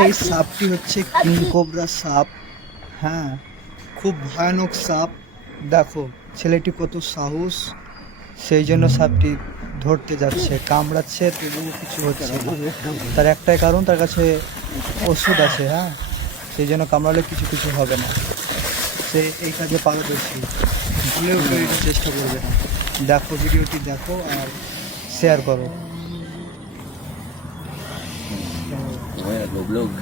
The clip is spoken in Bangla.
এই সাপটি হচ্ছে কিং কোবরা সাপ। হ্যাঁ, খুব ভয়ানক সাপ। দেখো ছেলেটি কত সাহস, সেই জন্য সাপটি ধরতে যাচ্ছে, কামড়াচ্ছে তবুও কিছু হচ্ছে না। তার একটাই কারণ, তার কাছে ওষুধ আছে। হ্যাঁ, সেই জন্য কামড়ালে কিছু কিছু হবে না। সে এই কাজে পারদর্শী, ভুলেও কেউ এটা চেষ্টা করবে না। দেখো, ভিডিওটি দেখো আর শেয়ার করো। Bueno, los blogs.